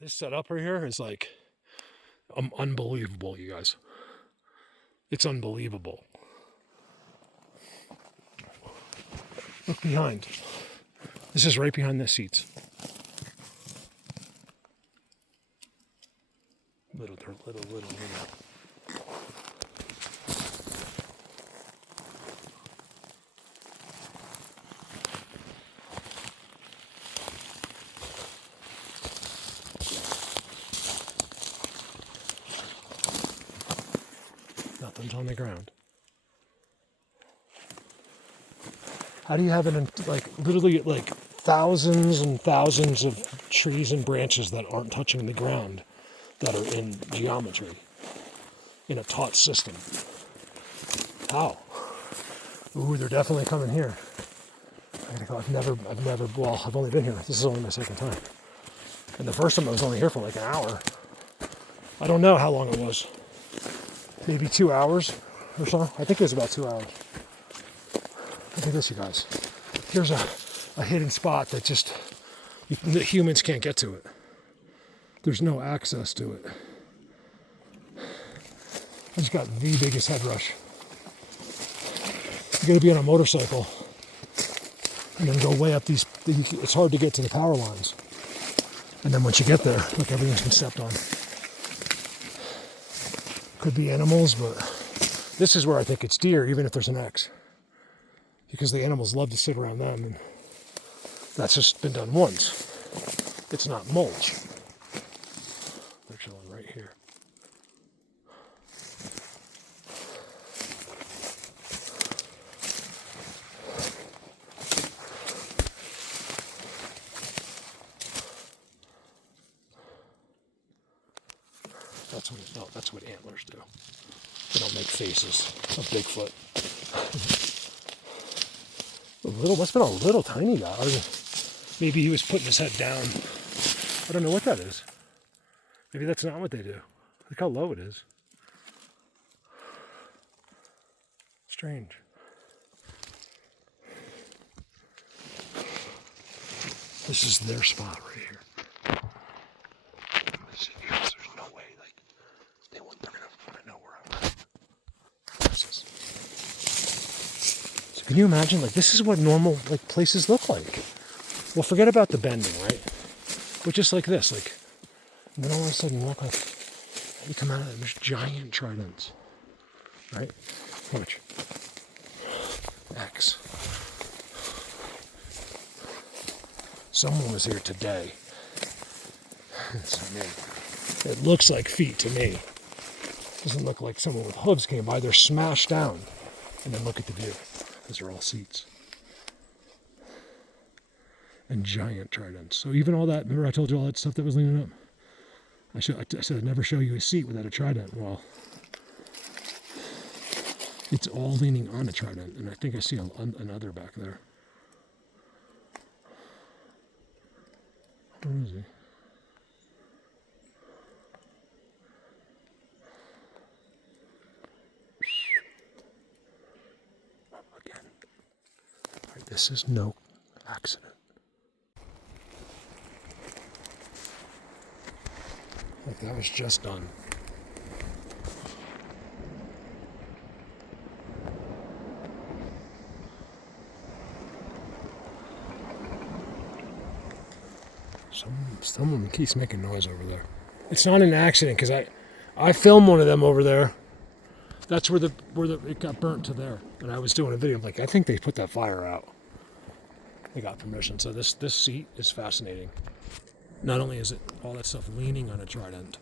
This setup right here is like unbelievable, you guys. It's unbelievable. Look behind. This is right behind the seats. Little. Nothing's on the ground. How do you have literally thousands and thousands of trees and branches that aren't touching the ground that are in geometry in a taut system? How? Ooh, they're definitely coming here. I gotta go. I've only been here. This is only my second time. And the first time I was only here for like an hour. I don't know how long it was. Maybe 2 hours or so. I think it was about 2 hours. Look at this, you guys. Here's a hidden spot that the humans can't get to it. There's no access to it. I just got the biggest head rush. You gotta be on a motorcycle and then go way up these. It's hard to get to the power lines. And then once you get there, look, everything's been stepped on. Could be animals, but this is where I think it's deer, even if there's an X. Because the animals love to sit around them, and that's just been done once. It's not mulch. They're chilling right here. That's what antlers do. They don't make faces of Bigfoot. Must have been a little tiny guy. Maybe he was putting his head down. I don't know what that is. Maybe that's not what they do. Look how low it is. Strange. This is their spot right here. There's no way, they're gonna know where I'm at. So can you imagine, this is what normal, places look like. Well, forget about the bending, right? But just like this, and then all of a sudden you come out of it, there's giant tridents, right? Watch. X. Someone was here today. It's me. It looks like feet to me. Doesn't look like someone with hooves came by. They're smashed down. And then look at the view. Those are all seats. And giant tridents. So even all that, remember I told you all that stuff that was leaning up? I said I'd never show you a seat without a trident. Well, it's all leaning on a trident. And I think I see another back there. Where is he? Again. All right, this is no accident. That was just done. Someone keeps making noise over there. It's not an accident because I filmed one of them over there. That's where it got burnt to there, and I was doing a video. I'm like, I think they put that fire out. They got permission. So this seat is fascinating. Not only is it all that stuff leaning on a trident,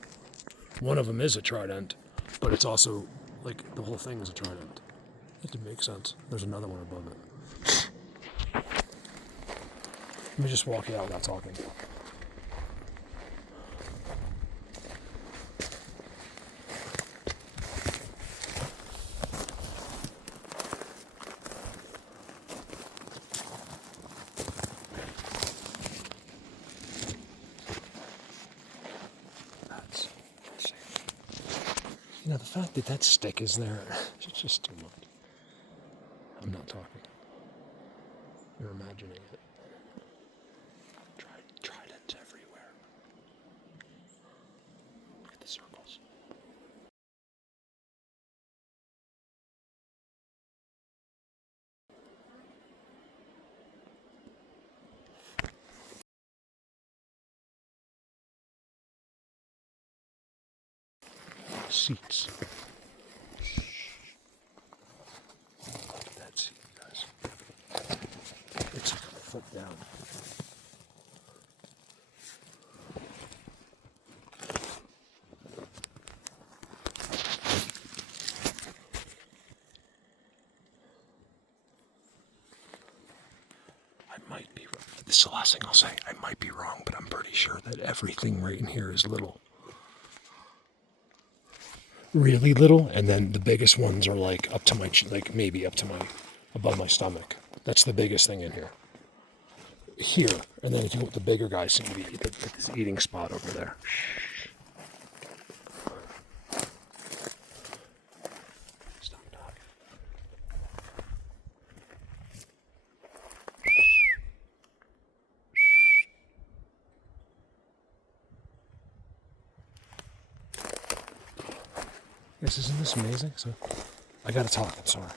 one of them is a trident, but it's also the whole thing is a trident. It didn't make sense. There's another one above it. Let me just walk it out without talking. The fact that stick is there, it's just too much. I'm not talking. You're imagining it. Tridents everywhere. seats. Look at that seat, guys. It's like a foot down. This is the last thing I'll say. I might be wrong, but I'm pretty sure that everything right in here is little. Really little, and then the biggest ones are like up to my, like maybe up to my, above my stomach. That's the biggest thing in here. Here, and then if you want the bigger guys, seem to be this eating spot over there. Yes, isn't this amazing? So, I gotta talk, I'm sorry.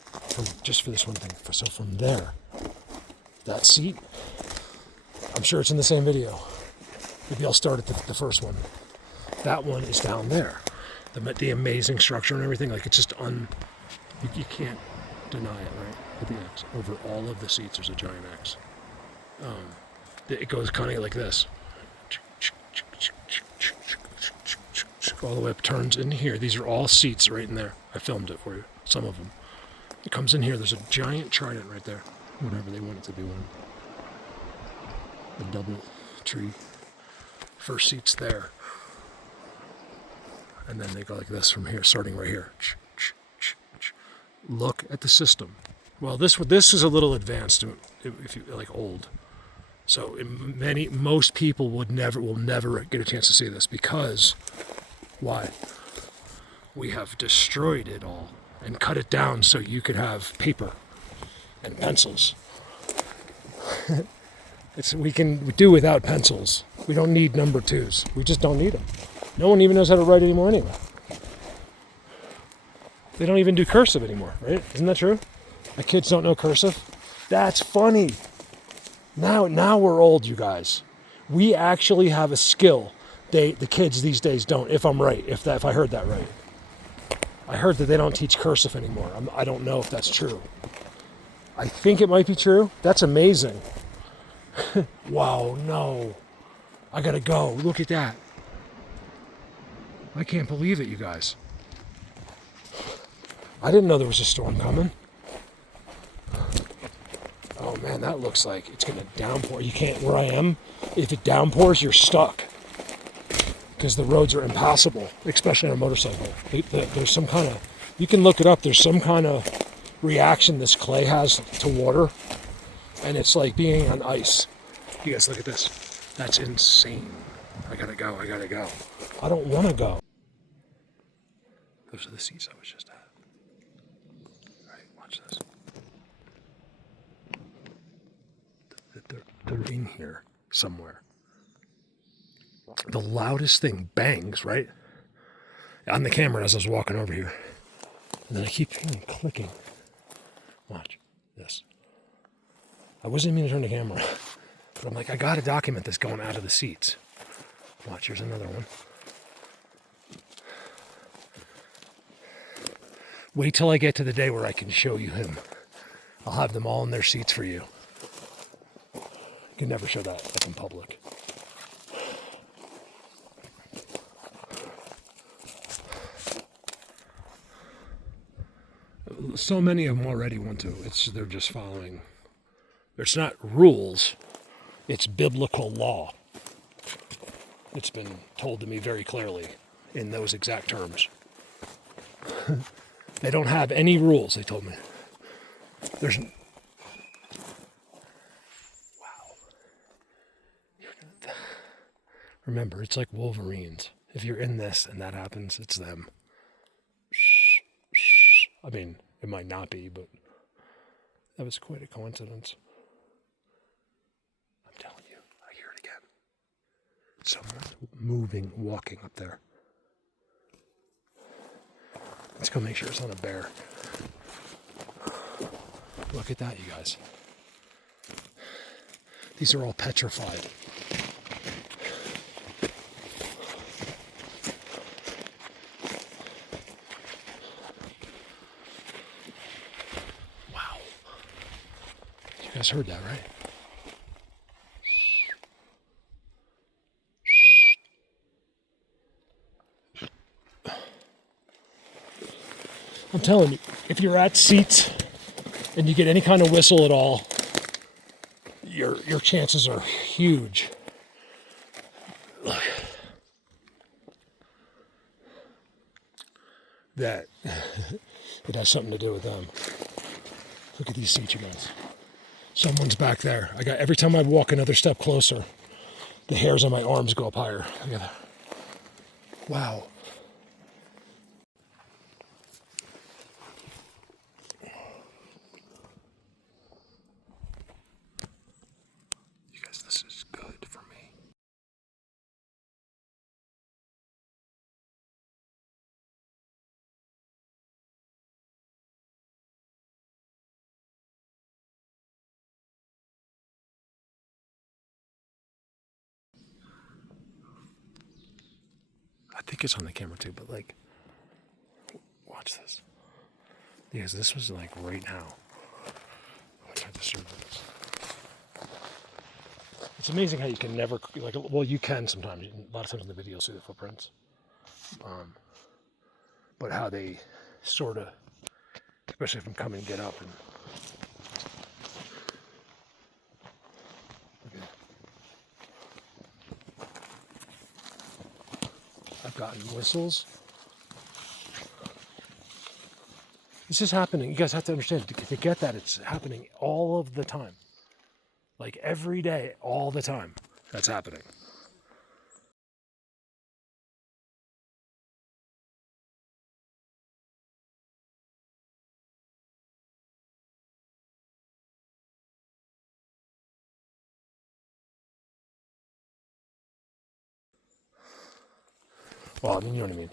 Just for this one thing. So from there, that seat, I'm sure it's in the same video. Maybe I'll start at the first one. That one is down there. The amazing structure and everything, like it's just you can't deny it, right? With the X. Over all of the seats, there's a giant X. It goes kind of like this. All the way up, turns in here. These are all seats right in there. I filmed it for you, some of them. It comes in here. There's a giant trident right there. Whatever they want it to be one. The double tree. First seat's there. And then they go like this from here, starting right here. Look at the system. Well, this is a little advanced, if you like old. So most people will never get a chance to see this because why? We have destroyed it all and cut it down so you could have paper and pencils. We can do without pencils. We don't need number twos. We just don't need them. No one even knows how to write anymore anyway. They don't even do cursive anymore, right? Isn't that true? My kids don't know cursive. That's funny. Now we're old, you guys. We actually have a skill the kids these days don't, if I'm right, if I heard that right. I heard that they don't teach cursive anymore. I don't know if that's true. I think it might be true. That's amazing. Wow, no. I gotta go. Look at that. I can't believe it, you guys. I didn't know there was a storm coming. Oh man, that looks like it's gonna downpour. You can't, where I am, if it downpours, you're stuck. Because the roads are impassable, especially on a motorcycle. There's some kind of, you can look it up, there's some kind of reaction this clay has to water. And it's like being on ice. You guys look at this. That's insane. I gotta go. I don't wanna go. Those are the seats I was just at. Alright, watch this. They're in here somewhere. The loudest thing bangs, right? On the camera as I was walking over here. And then I keep hearing clicking. Watch this. I wasn't meaning to turn the camera. But I'm like, I gotta document this going out of the seats. Watch, here's another one. Wait till I get to the day where I can show you him. I'll have them all in their seats for you. You can never show that like in public. So many of them already want to. They're just following. It's not rules. It's biblical law. It's been told to me very clearly in those exact terms. They don't have any rules, they told me. There's... Wow. Remember, it's like Wolverines. If you're in this and that happens, it's them. I mean, it might not be, but that was quite a coincidence. I'm telling you, I hear it again. Someone moving, walking up there. Let's go make sure it's not a bear. Look at that, you guys. These are all petrified. guys heard that, right? I'm telling you, if you're at seats and you get any kind of whistle at all, your chances are huge. Look. That it has something to do with them. Look at these seats, you guys. Someone's back there. Every time I walk another step closer, the hairs on my arms go up higher. Look at that. Wow. You guys, this is good for me. I think it's on the camera too, but like, watch this. Because this was like right now. I'll try to zoom this. It's amazing how you can never, like, well, you can sometimes. A lot of times in the video, you'll see the footprints. But how they sort of, especially if I'm coming, get up and. Okay. I've gotten whistles. This is happening. You guys have to understand, to get that, it's happening all of the time. Like every day, all the time, that's happening. Well, I mean, you know what I mean.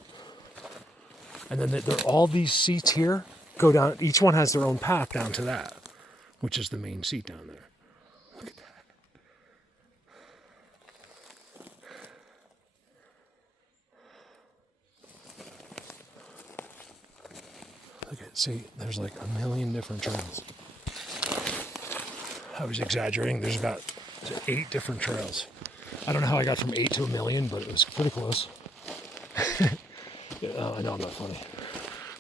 And then there all these seats here go down. Each one has their own path down to that, which is the main seat down there. Look at that. Look at, see, there's like a million different trails. I was exaggerating. There's about 8 different trails. I don't know how I got from 8 to a million, but it was pretty close. I know I'm not funny.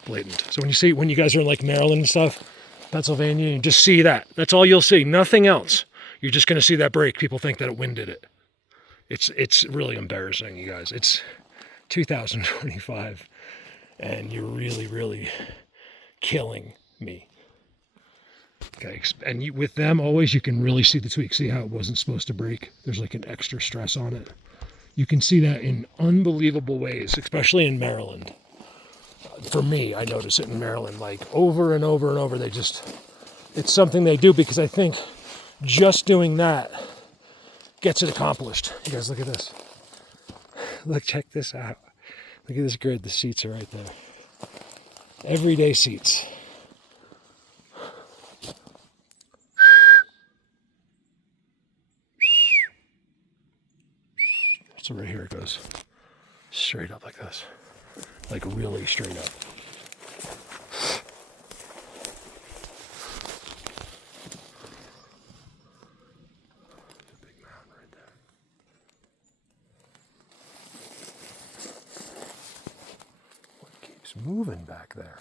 Blatant. So when you guys are in like Maryland and stuff, Pennsylvania, you just see that. That's all you'll see. Nothing else. You're just going to see that break. People think that it winded it. It's really embarrassing, you guys. It's 2025, and you're really, really killing me. Okay, and with them always, you can really see the tweak. See how it wasn't supposed to break? There's like an extra stress on it. You can see that in unbelievable ways, especially in Maryland. For me, I notice it in Maryland, like over and over and over. It's something they do because I think just doing that gets it accomplished. You guys, look at this. Look, check this out. Look at this grid. The seats are right there. Everyday seats. So right here it goes straight up like this. Like really straight up. Big mountain right there. What keeps moving back there?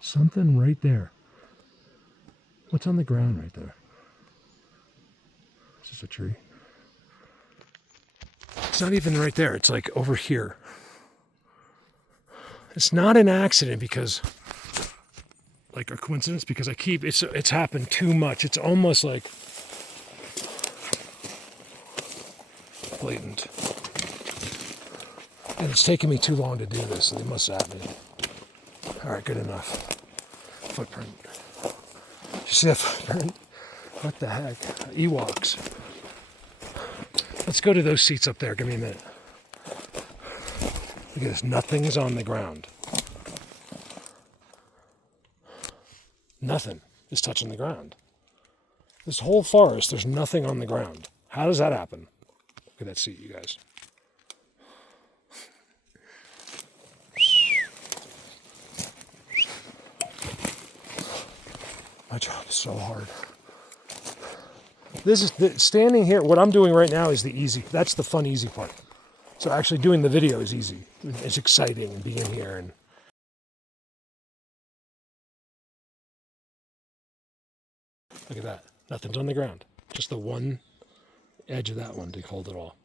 Something right there. What's on the ground right there? Is this a tree? It's not even right there. It's like over here. It's not an accident because, like a coincidence, because it's happened too much. It's almost like blatant. And it's taken me too long to do this, so they must have me. All right, good enough. Footprint. You see that footprint? What the heck? Ewoks. Let's go to those seats up there. Give me a minute. Look at this. Nothing's on the ground. Nothing is touching the ground. This whole forest, there's nothing on the ground. How does that happen? Look at that seat, you guys. so hard. This is standing here. What I'm doing right now is the easy. That's the fun, easy part. So actually doing the video is easy. It's exciting and being here and. Look at that. Nothing's on the ground. Just the one edge of that one to hold it all.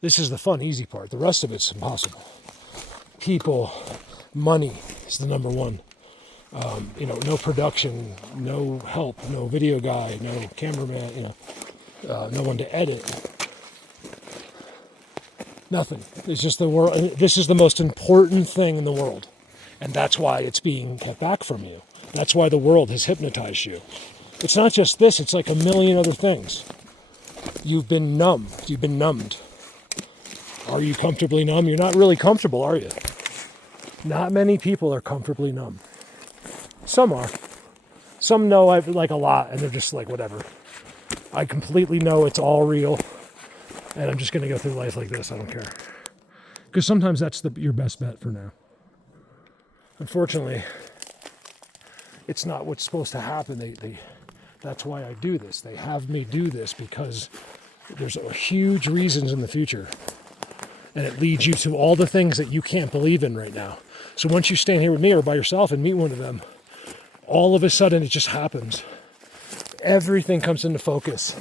This is the fun, easy part. The rest of it's impossible. People, money is the number one. No production, no help, no video guy, no cameraman, no one to edit. Nothing. It's just the world. This is the most important thing in the world. And that's why it's being kept back from you. That's why the world has hypnotized you. It's not just this, it's like a million other things. You've been numb. You've been numbed. Are you comfortably numb? You're not really comfortable, are you? Not many people are comfortably numb. Some are. Some know I've like a lot and they're just like, whatever. I completely know it's all real and I'm just going to go through life like this. I don't care. Because sometimes that's your best bet for now. Unfortunately, it's not what's supposed to happen. That's why I do this. They have me do this because there's huge reasons in the future. And it leads you to all the things that you can't believe in right now. So once you stand here with me or by yourself and meet one of them, all of a sudden it just happens. Everything comes into focus.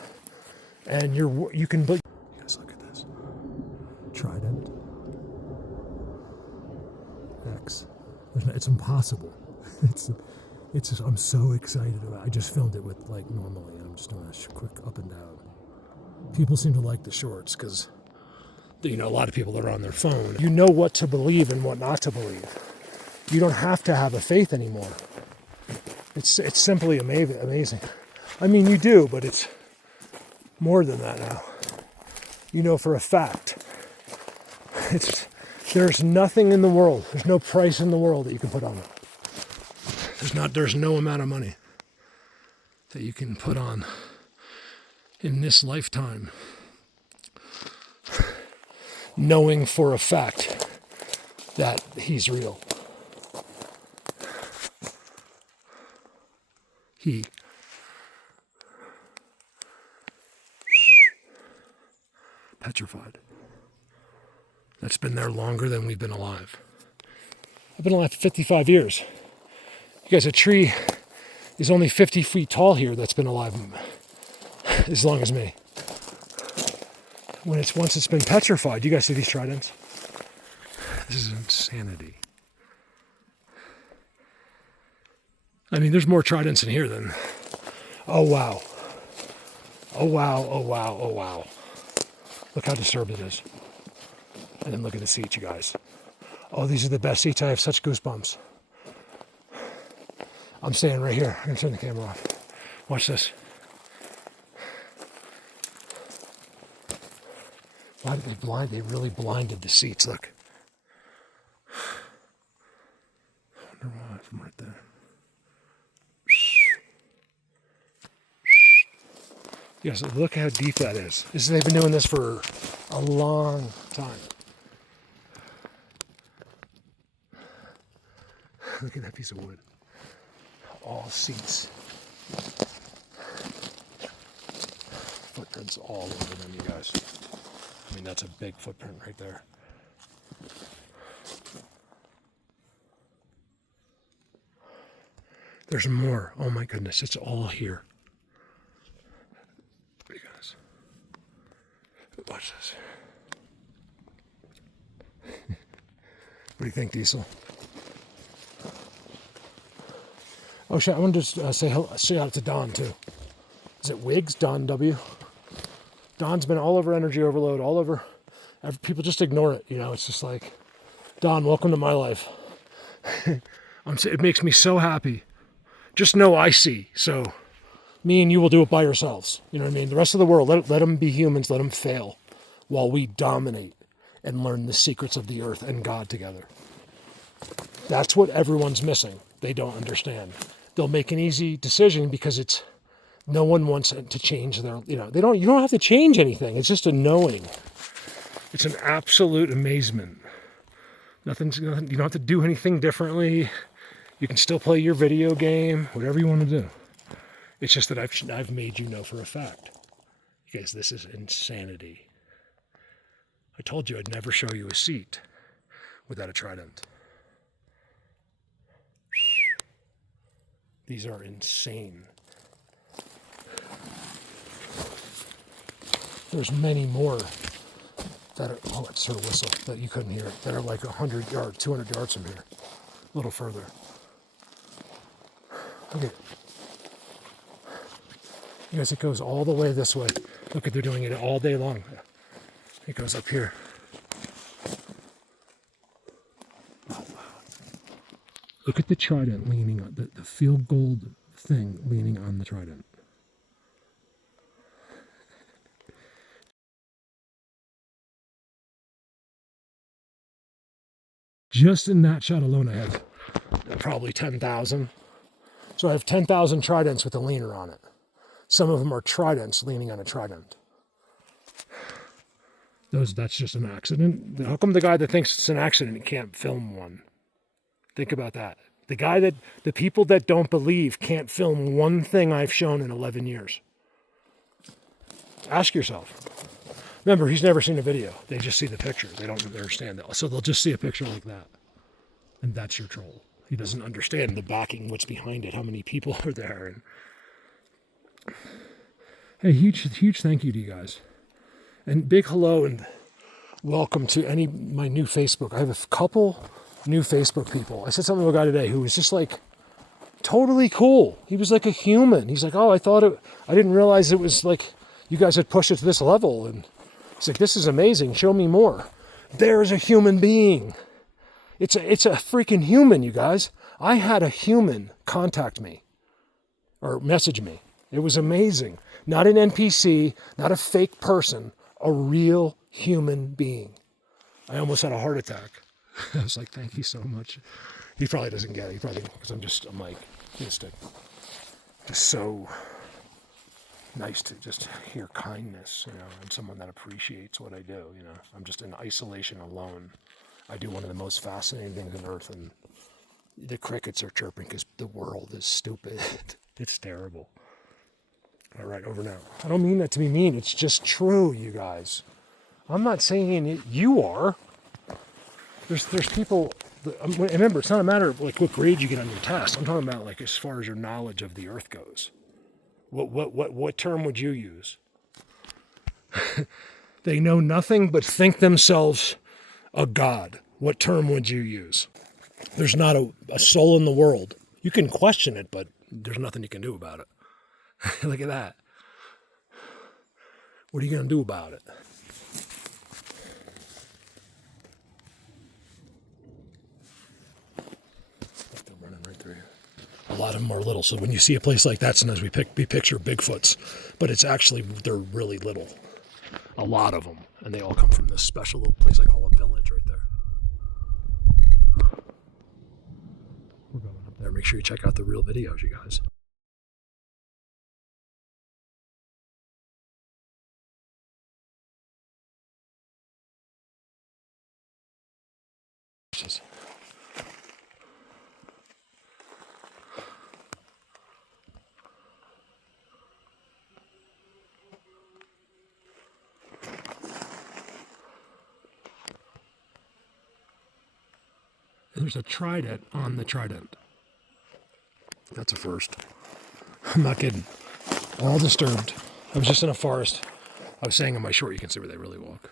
And you can... You guys look at this. Trident. X. It's impossible. It's just, I'm so excited about it. I just filmed it with like normally. I'm just doing a quick up and down. People seem to like the shorts because, a lot of people are on their phone. You know what to believe and what not to believe. You don't have to have a faith anymore. It's simply amazing. I mean, you do, but it's more than that now. You know for a fact. There's nothing in the world. There's no price in the world that you can put on it. There's no amount of money that you can put on in this lifetime knowing for a fact that he's real. He. Petrified. That's been there longer than we've been alive. I've been alive for 55 years. You guys, a tree is only 50 feet tall here that's been alive as long as me. Once it's been petrified, you guys see these tridents? This is insanity. I mean, there's more tridents in here than... Oh, wow. Oh, wow, oh, wow, oh, wow. Look how disturbed it is. And then look at the seats, you guys. Oh, these are the best seats. I have such goosebumps. I'm staying right here. I'm going to turn the camera off. Watch this. Why did they blind? They really blinded the seats. Look. I wonder why from right there. Yes, look how deep that is. They've been doing this for a long time. Look at that piece of wood. All seats. Footprints all over them, you guys. I mean, that's a big footprint right there. There's more. Oh my goodness, it's all here. You guys, watch this. What do you think, Diesel? Oh shit, I wanted to say shout out to Don too. Is it Wiggs? Don W? Don's been all over Energy Overload, all over. People just ignore it, It's just like, Don, welcome to my life. It makes me so happy. Just know I see. So, me and you will do it by ourselves. You know what I mean? The rest of the world, let them be humans, let them fail, while we dominate and learn the secrets of the earth and God together. That's what everyone's missing. They don't understand. They'll make an easy decision because no one wants to change their, you don't have to change anything. It's just a knowing. It's an absolute amazement. You don't have to do anything differently. You You can still play your video game, whatever you want to do. It's just that I've made you know for a fact. Because this is insanity. I told you I'd never show you a seat without a trident. These are insane. There's many more that are, oh, it's her whistle, that you couldn't hear, that are like 100 yards, 200 yards from here, a little further. Okay. Because it goes all the way this way. Look at, they're doing it all day long. It goes up here. Oh, wow. Look at the trident leaning on, the field gold thing leaning on the trident. Just in that shot alone, I have probably 10,000. So I have 10,000 tridents with a leaner on it. Some of them are tridents leaning on a trident. That's just an accident. How come the guy that thinks it's an accident can't film one? Think about that. The people that don't believe can't film one thing I've shown in 11 years. Ask yourself. Remember, he's never seen a video. They just see the picture. They don't understand that. So they'll just see a picture like that. And that's your troll. He doesn't understand the backing, what's behind it, how many people are there. And hey, huge thank you to you guys. And big hello and welcome to my new Facebook. I have a couple new Facebook people. I said something to a guy today who was just like totally cool. He was like a human. He's like, oh, I didn't realize it was like you guys had pushed it to this level. And he's like, this is amazing. Show me more. There's a human being. It's a freaking human, you guys. I had a human contact me or message me. It was amazing. Not an NPC, not a fake person, a real human being. I almost had a heart attack. I was like, thank you so much. He probably doesn't get it. He probably, because I'm like, just so nice to just hear kindness, and someone that appreciates what I do, I'm just in isolation alone. I do one of the most fascinating things on earth, and the crickets are chirping because the world is stupid. It's terrible. All right, over now. I don't mean that to be mean. It's just true, you guys. I'm not saying it, you are. There's people. Remember, it's not a matter of like what grade you get on your test. I'm talking about like as far as your knowledge of the earth goes. What term would you use? They know nothing but think themselves a god. What term would you use? There's not a soul in the world. You can question it, but there's nothing you can do about it. Look at that. What are you going to do about it? Like they're running right through here. A lot of them are little, so when you see a place like that, sometimes we picture Bigfoots, but it's actually, they're really little. A lot of them, and they all come from this special little place I call a village right there. We're going up there. Make sure you check out the real videos, you guys. There's a trident on the trident. That's a first. I'm not kidding. All disturbed. I was just in a forest. I was saying in my short, you can see where they really walk.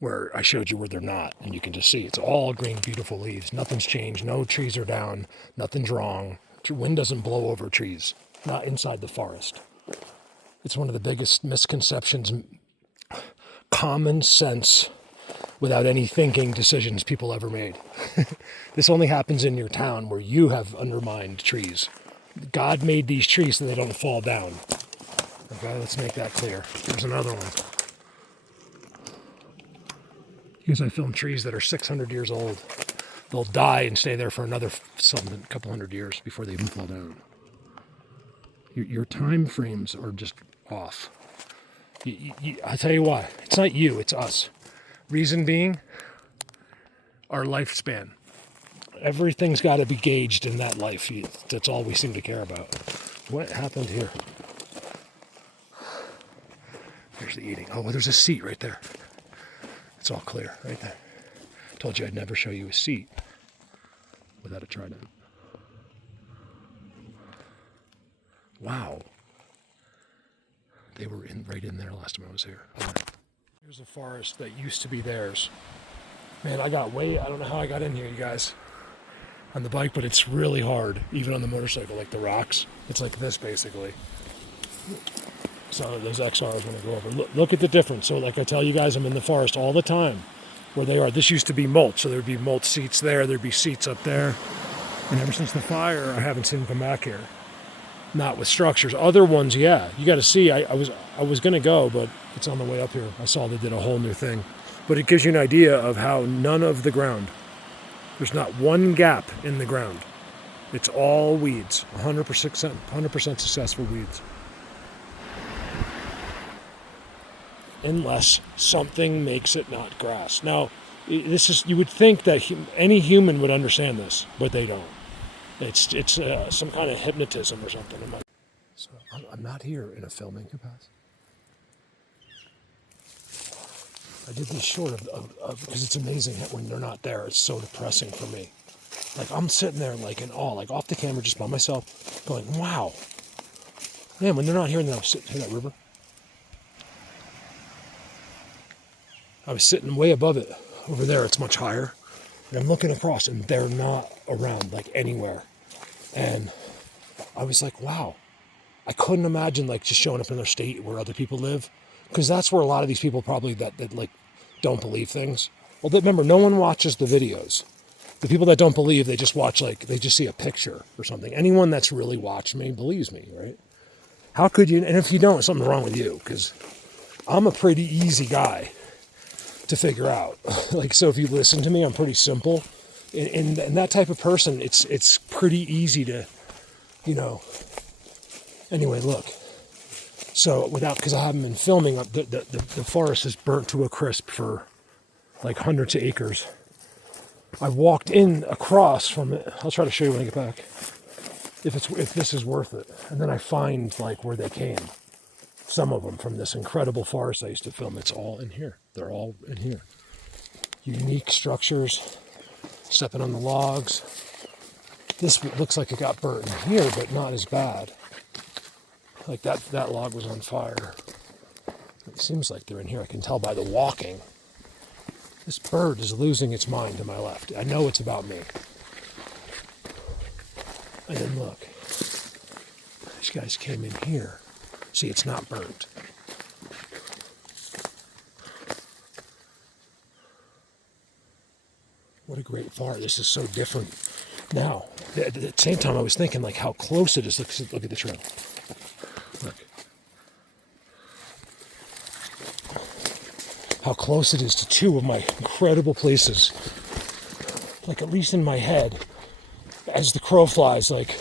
Where I showed you where they're not, and you can just see it's all green, beautiful leaves. Nothing's changed. No trees are down. Nothing's wrong. Wind doesn't blow over trees. Not inside the forest. It's one of the biggest misconceptions, common sense, without any thinking decisions people ever made. This only happens in your town where you have undermined trees. God made these trees so they don't fall down. Okay, let's make that clear. Here's another one. Because I filmed trees that are 600 years old. They'll die and stay there for another couple hundred years before they even fall down. Your time frames are just off. I'll tell you why. It's not you, it's us. Reason being, our lifespan. Everything's got to be gauged in that life. That's all we seem to care about. What happened here? There's the eating. Oh, well, there's a seat right there. It's all clear right there. Told you I'd never show you a seat without a trident. Wow. They were right in there last time I was here. Here's a forest that used to be theirs. Man, I don't know how I got in here, you guys, on the bike, but it's really hard, even on the motorcycle, like the rocks. It's like this, basically. So those XRs when I go over. Look at the difference. So like I tell you guys, I'm in the forest all the time where they are. This used to be mulch, so there'd be mulch seats there, there'd be seats up there. And ever since the fire, I haven't seen them come back here. Not with structures. Other ones, yeah. You got to see. I was going to go, but it's on the way up here. I saw they did a whole new thing. But it gives you an idea of how none of the ground, there's not one gap in the ground. It's all weeds. 100% successful weeds. Unless something makes it not grass. Now, you would think that any human would understand this, but they don't. It's some kind of hypnotism or something. So I'm not here in a filming capacity. I did this short of because it's amazing when they're not there. It's so depressing for me. Like I'm sitting there like in awe, like off the camera just by myself, going, wow. Man, when they're not here, and then I was sitting in that river. I was sitting way above it. Over there, it's much higher. And I'm looking across, and they're not around, like, anywhere. And I was like, wow. I couldn't imagine, like, just showing up in their state where other people live. Because that's where a lot of these people probably that like, don't believe things. Well, remember, no one watches the videos. The people that don't believe, they just watch, like, they just see a picture or something. Anyone that's really watched me believes me, right? How could you? And if you don't, something's wrong with you. Because I'm a pretty easy guy to figure out. Like, so if you listen to me, I'm pretty simple. And that type of person, it's pretty easy to, you know. Anyway, look. So because I haven't been filming, the forest is burnt to a crisp for like hundreds of acres. I walked in across from it. I'll try to show you when I get back. If this is worth it. And then I find like where they came. Some of them from this incredible forest I used to film. It's all in here. They're all in here. Unique structures. Stepping on the logs. This looks like it got burnt in here, but not as bad. Like that log was on fire. It seems like they're in here. I can tell by the walking. This bird is losing its mind to my left. I know it's about me. And then look. These guys came in here. See, it's not burnt. What a great fire. This is so different. Now, at the same time, I was thinking like how close it is. Look at the trail. Look. How close it is to two of my incredible places. Like, at least in my head, as the crow flies, like,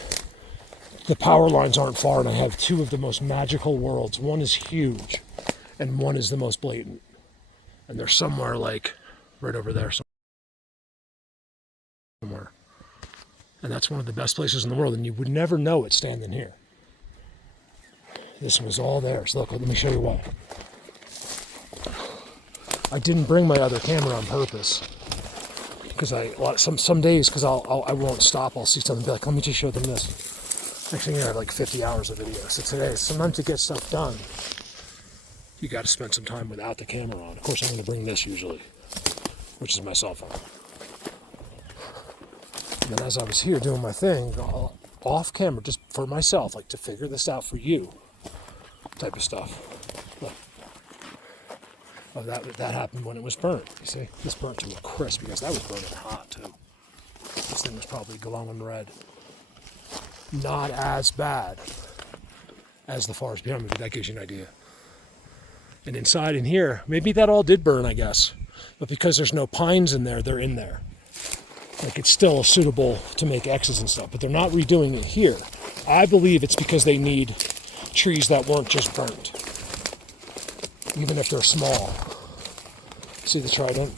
the power lines aren't far, and I have two of the most magical worlds. One is huge, and one is the most blatant. And they're somewhere, like, right over there somewhere. And that's one of the best places in the world, and you would never know it standing here. This was all theirs. Look, let me show you why. I didn't bring my other camera on purpose. Because some days, because I won't stop, I'll see something and be like, let me just show them this. Next thing you know, I have like 50 hours of video. So today, sometimes to get stuff done, you got to spend some time without the camera on. Of course, I'm going to bring this usually, which is my cell phone. And then as I was here doing my thing, off camera, just for myself, like to figure this out for you, type of stuff. Look. Oh, that happened when it was burnt. You see, this burnt to a crisp because that was burning hot too. This thing was probably glowing red. Not as bad as the forest behind me, but that gives you an idea. And inside in here, maybe that all did burn, I guess. But because there's no pines in there, they're in there. Like, it's still suitable to make X's and stuff, but they're not redoing it here. I believe it's because they need trees that weren't just burnt, even if they're small. See the trident?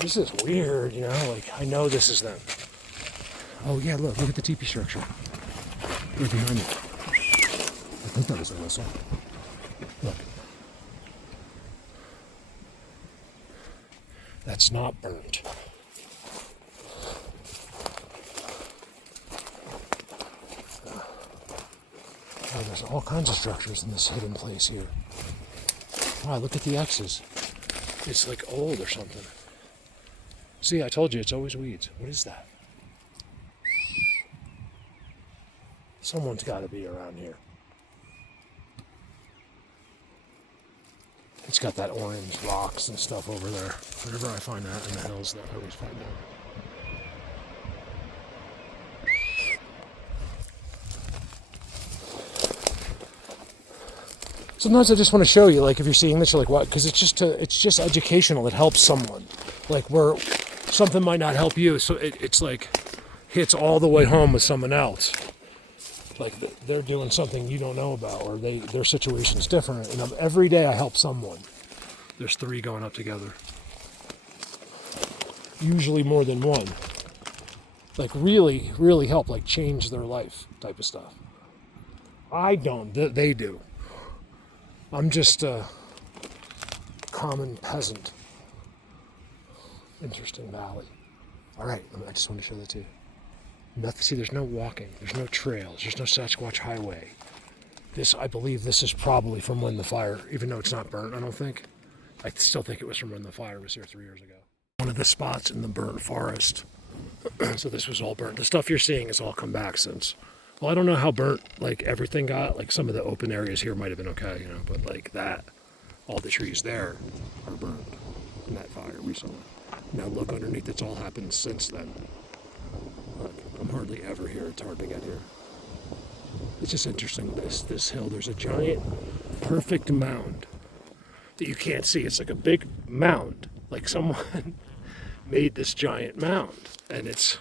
This is weird, you know, like, I know this is them. Oh yeah, look at the teepee structure. Right behind it. I think that was a whistle. Look. That's not burnt. Oh, there's all kinds of structures in this hidden place here. Wow, look at the X's. It's like old or something. See, I told you, it's always weeds. What is that? Someone's got to be around here. It's got that orange rocks and stuff over there. Whenever I find that in the hills, I always find that. Sometimes I just want to show you, like, if you're seeing this, you're like, what? Because it's just educational. It helps someone. Like, where something might not help you, so it's like hits all the way home with someone else. Like they're doing something you don't know about, or their situation's different. And every day I help someone. There's 3 going up together. Usually more than one. Like really, really help, like change their life type of stuff. I don't, they do. I'm just a common peasant. Interesting valley. All right, I just want to show that to you. Nothing. See, there's no walking. There's no trails. There's no Sasquatch highway. I believe this is probably from when the fire, even though it's not burnt, I don't think. I still think it was from when the fire was here 3 years ago. One of the spots in the burnt forest. So this was all burnt. The stuff you're seeing has all come back since. Well, I don't know how burnt, like, everything got. Like, some of the open areas here might have been okay, but like that, all the trees there are burnt in that fire recently. Now look underneath, it's all happened since then. Look, I'm hardly ever here. It's hard to get here. It's just interesting, this hill. There's a giant, perfect mound that you can't see. It's like a big mound. Like someone made this giant mound, and it's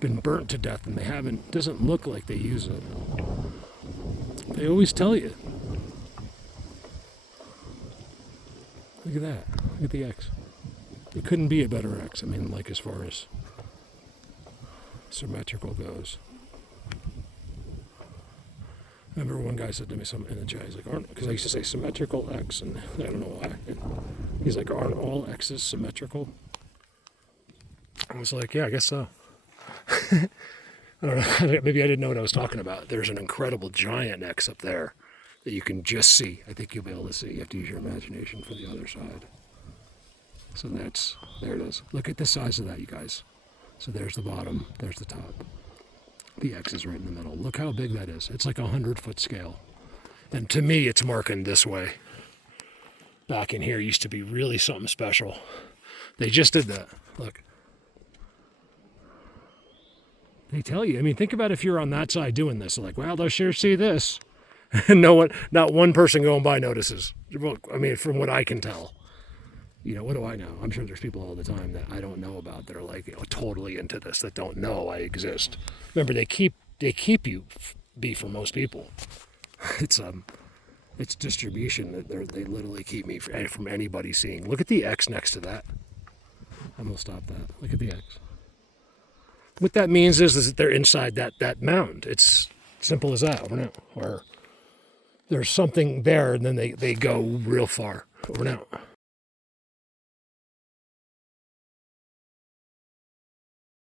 been burnt to death, and doesn't look like they use it. They always tell you. Look at that. Look at the X. It couldn't be a better X. I mean, like, as far as symmetrical goes. I remember one guy said to me something in the chat. He's like, because I used to say symmetrical X, and I don't know why. And he's like, aren't all X's symmetrical? I was like, yeah, I guess so. I don't know. Maybe I didn't know what I was talking about. There's an incredible giant X up there that you can just see. I think you'll be able to see. You have to use your imagination for the other side. So there it is. Look at the size of that, you guys. So there's the bottom, there's the top. The X is right in the middle. Look how big that is. It's like 100-foot scale. And to me, it's marking this way. Back in here used to be really something special. They just did that. Look. They tell you. I mean, think about if you're on that side doing this. Like, well, they'll sure see this. And not one person going by notices. Well, I mean, from what I can tell. What do I know? I'm sure there's people all the time that I don't know about that are like, totally into this, that don't know I exist. Remember, they keep you be for most people. It's distribution that they literally keep me from anybody seeing. Look at the X next to that. I'm gonna stop that. Look at the X. What that means is that they're inside that mound. It's simple as that. Over now, or there's something there, and then they go real far. Over now.